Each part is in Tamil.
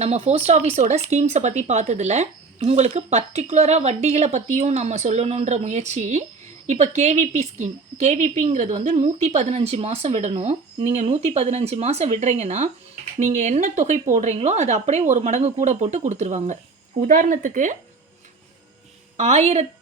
நம்ம போஸ்ட் ஆஃபீஸோட ஸ்கீம்ஸை பற்றி பார்த்ததுல உங்களுக்கு பர்டிகுலராக வட்டிகளை பற்றியும் நம்ம சொல்லணுன்ற முயற்சி இப்போ கேவிபி ஸ்கீம் கேவிபிங்கிறது வந்து நூற்றி பதினஞ்சு மாதம் விடணும். நீங்கள் நூற்றி பதினஞ்சு மாதம் விடுறீங்கன்னா நீங்கள் என்ன தொகை போடுறீங்களோ அது அப்படியே ஒரு மடங்கு கூட போட்டு கொடுத்துருவாங்க. உதாரணத்துக்கு ஆயிரத்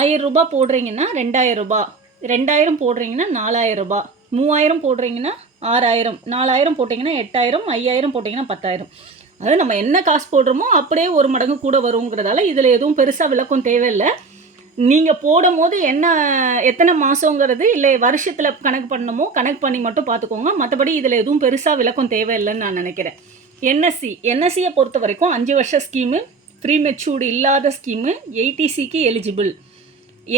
ஆயிரம் ரூபாய் போடுறீங்கன்னா ரெண்டாயிரம் ரூபாய். ரெண்டாயிரம் போடுறீங்கன்னா நாலாயிரம் ரூபாய். மூவாயிரம் போடுறீங்கன்னா ஆறாயிரம் நாலாயிரம் போட்டிங்கன்னா எட்டாயிரம் ஐயாயிரம் போட்டிங்கன்னா பத்தாயிரம். அதாவது நம்ம என்ன காசு போடுறோமோ அப்படியே ஒரு மடங்கு கூட வருங்கிறதால இதில் எதுவும் பெருசாக விளக்கம் தேவையில்லை. நீங்கள் போடும் போது என்ன எத்தனை மாதங்கிறது இல்லை வருஷத்தில் கணக்கு பண்ணணுமோ கணக்கு பண்ணி மட்டும் பார்த்துக்கோங்க. மற்றபடி இதில் எதுவும் பெருசாக விளக்கம் தேவையில்லைன்னு நான் நினைக்கிறேன். என்எஸ்சி என்எஸ்சியை பொறுத்த வரைக்கும் அஞ்சு வருஷ ஸ்கீமு ப்ரீ மெச்சூர்டு இல்லாத ஸ்கீமு எயிட்டிசிக்கு எலிஜிபிள்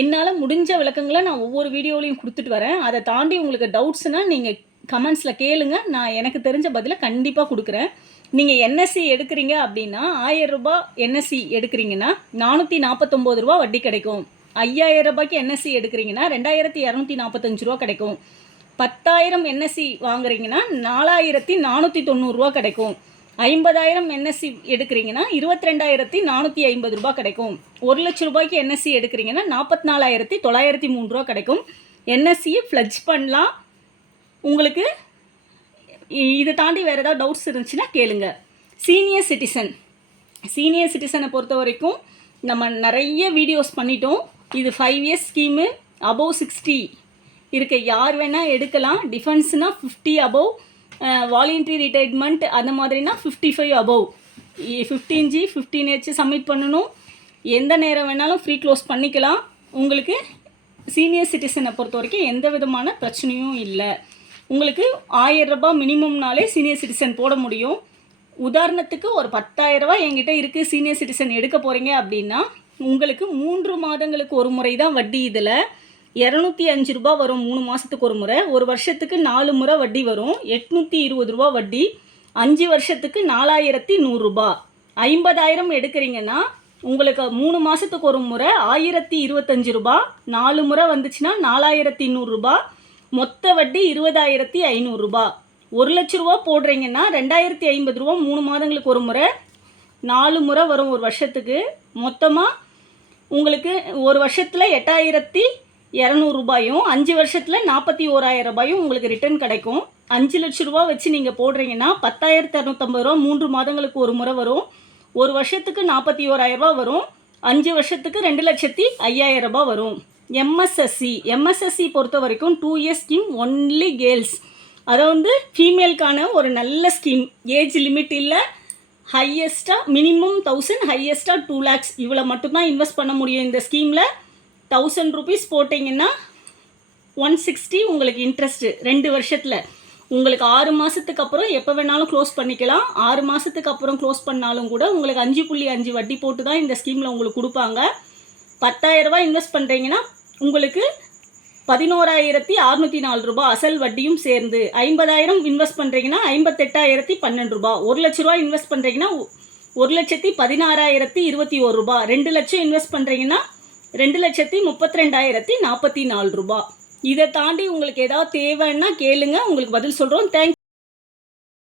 என்னால் முடிஞ்ச விளக்கங்களை நான் ஒவ்வொரு வீடியோலையும் கொடுத்துட்டு வரேன். அதை தாண்டி உங்களுக்கு டவுட்ஸ்னால் நீங்கள் கமெண்ட்ஸில் கேளுங்க. நான் எனக்கு தெரிஞ்ச பதிலை கண்டிப்பாக கொடுக்குறேன். நீங்கள் என்எஸ்சி எடுக்கிறீங்க அப்படின்னா ஆயிரம் ரூபாய் என்எஸ்சி எடுக்கிறீங்கன்னா நானூற்றி நாற்பத்தொம்போது ரூபா வட்டி கிடைக்கும். ஐயாயிரம் ரூபாய்க்கு என்எஸ்சி எடுக்கிறீங்கன்னா ரெண்டாயிரத்தி இரநூத்தி நாற்பத்தஞ்சு ரூபா கிடைக்கும். பத்தாயிரம் என்எஸ்சி வாங்குறீங்கன்னா நாலாயிரத்தி நானூற்றி தொண்ணூறுரூவா கிடைக்கும். ஐம்பதாயிரம் என்எஸ்சி எடுக்கிறீங்கன்னா இருபத்தி ரெண்டாயிரத்தி நானூற்றி ஐம்பது ரூபா கிடைக்கும். ஒரு லட்ச ரூபாய்க்கு என்எஸ்சி எடுக்கிறீங்கன்னா நாற்பத்தி நாலாயிரத்தி தொள்ளாயிரத்தி மூணு ரூபா கிடைக்கும். என்எஸ்சியை ஃப்ளட்ஜ் பண்ணலாம். உங்களுக்கு இதை தாண்டி வேறு ஏதாவது டவுட்ஸ் இருந்துச்சுன்னா கேளுங்க. சீனியர் சிட்டிசன் சீனியர் சிட்டிசனை பொறுத்த வரைக்கும் நம்ம நிறைய வீடியோஸ் பண்ணிட்டோம். இது five years scheme above sixty இருக்க யார் வேணால் எடுக்கலாம். டிஃபென்ஸ்னால் ஃபிஃப்டி அபவ் வாலண்டரி ரிட்டைர்மெண்ட் அந்த மாதிரினா fifty five above fifteen G fifteen H submit பண்ணணும். எந்த நேரம் வேணாலும் ஃப்ரீ க்ளோஸ் பண்ணிக்கலாம். உங்களுக்கு சீனியர் சிட்டிசனை பொறுத்த வரைக்கும் எந்த விதமான பிரச்சனையும் இல்லை. உங்களுக்கு ஆயிரம் ரூபாய் மினிமம்னாலே சீனியர் சிட்டிசன் போட முடியும். உதாரணத்துக்கு ஒரு 10000 ரூபாய் என்கிட்ட இருக்குது சீனியர் சிட்டிசன் எடுக்க போகிறீங்க அப்படின்னா உங்களுக்கு மூன்று மாதங்களுக்கு ஒரு முறை தான் வட்டி இதில். இரநூத்தி அஞ்சு ரூபா வரும் மூணு மாதத்துக்கு ஒரு முறை. ஒரு வருஷத்துக்கு நாலு முறை வட்டி வரும். எட்நூற்றி இருபது ரூபா வட்டி. அஞ்சு வருஷத்துக்கு நாலாயிரத்தி நூறுரூபா ஐம்பதாயிரம் எடுக்கிறீங்கன்னா உங்களுக்கு மூணு மாதத்துக்கு ஒரு முறை ஆயிரத்தி இருபத்தஞ்சு ரூபா நாலு முறை வந்துச்சுன்னா நாலாயிரத்தி நூறுரூபா மொத்த வட்டி இருபதாயிரத்தி ஐநூறுரூபா ஒரு லட்ச ரூபா போடுறீங்கன்னா ரெண்டாயிரத்தி ஐம்பது ரூபா மூணு மாதங்களுக்கு ஒரு முறை நாலு முறை வரும் ஒரு வருஷத்துக்கு. மொத்தமாக உங்களுக்கு ஒரு வருஷத்தில் எட்டாயிரத்தி இரநூறுபாயும் அஞ்சு வருஷத்தில் நாற்பத்தி ஓராயிரம் ரூபாயும் உங்களுக்கு ரிட்டர்ன் கிடைக்கும். அஞ்சு லட்ச ரூபா வச்சு நீங்கள் போடுறீங்கன்னா பத்தாயிரத்தி இரநூத்தம்பது ரூபா மூன்று மாதங்களுக்கு ஒரு முறை வரும். ஒரு வருஷத்துக்கு நாற்பத்தி ஓராயிரம் ரூபா வரும். அஞ்சு வருஷத்துக்கு ரெண்டு லட்சத்தி ஐயாயிரம் ரூபாய் வரும். எம்எஸ்எஸ்சி எம்எஸ்எஸ்சி பொறுத்த வரைக்கும் two years scheme only girls அதை வந்து ஃபீமேலுக்கான ஒரு நல்ல ஸ்கீம் ஏஜ் லிமிட் இல்லை. ஹையஸ்ட்டாக மினிமம் தௌசண்ட் ஹையஸ்ட்டாக டூ லேக்ஸ் இவ்வளோ மட்டும்தான் இன்வெஸ்ட் பண்ண முடியும் இந்த ஸ்கீமில் தௌசண்ட் ருபீஸ் போட்டிங்கன்னா ஒன் சிக்ஸ்டி உங்களுக்கு இன்ட்ரெஸ்ட்டு ரெண்டு வருஷத்தில். உங்களுக்கு ஆறு மாதத்துக்கு அப்புறம் எப்போ வேணாலும் க்ளோஸ் பண்ணிக்கலாம். ஆறு மாதத்துக்கு அப்புறம் க்ளோஸ் பண்ணாலும் கூட உங்களுக்கு அஞ்சு புள்ளி அஞ்சு வட்டி போட்டு தான் இந்த ஸ்கீமில் உங்களுக்கு கொடுப்பாங்க. பத்தாயிரம் ரூபாய் இன்வெஸ்ட் பண்ணுறீங்கன்னா உங்களுக்கு பதினோராயிரத்தி அறுநூற்றி நாலு ரூபாய் அசல் வட்டியும் சேர்ந்து ஐம்பதாயிரம் இன்வெஸ்ட் பண்ணுறீங்கன்னா ஐம்பத்தெட்டாயிரத்தி பன்னெண்டு ரூபா ஒரு லட்ச ரூபா இன்வெஸ்ட் பண்ணுறீங்கன்னா ஒரு லட்சத்தி பதினாறாயிரத்தி இருபத்தி ஒரு ரூபா ரெண்டு லட்சம் இன்வெஸ்ட் பண்ணுறீங்கன்னா ரெண்டு லட்சத்தி முப்பத்தி ரெண்டாயிரத்தி நாற்பத்தி நாலு ரூபா இதை தாண்டி உங்களுக்கு ஏதாவது தேவைன்னா கேளுங்க. உங்களுக்கு பதில் சொல்கிறோம் தேங்க்